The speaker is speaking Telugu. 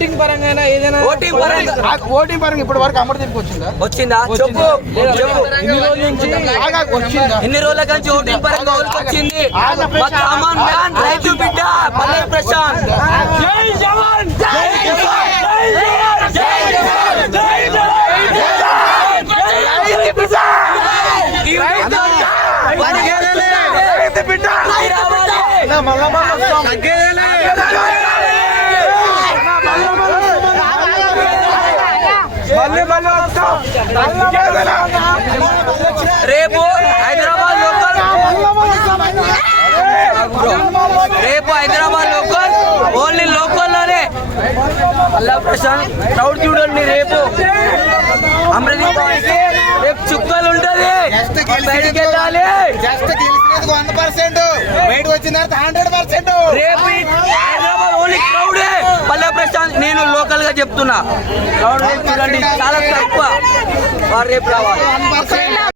ఓటింగ్ పరంగా ఏదైనా ఓటింగ్ పరంగా ఇప్పటి వరకు అమర్దీప్ వచ్చిందా చెప్పు చెప్పు ఇన్ని రోజుల నుంచి ఓటింగ్ పరంగా వచ్చింది రైతు బిడ్డ పల్లె ప్రశాంత్ జై జవాన్ జై జవాన్ జై జవాన్ జై రేపు హైదరాబాద్ లోకల్ ఓన్లీ లోకల్లోనే అల్లా ప్రశాంత్ క్రౌడ్ చూడండి. రేపు అమృత్ రేపు చుక్కలు ఉంటది, బయటికి వెళ్ళాలి. రేపు హైదరాబాద్ ఓన్లీ క్రౌడే. పల్లె ప్రశాంత్ నేను లోకల్ గా చెప్తున్నా, క్రౌడ్ చూడండి చాలా తక్కువ. రేపు రావాలి.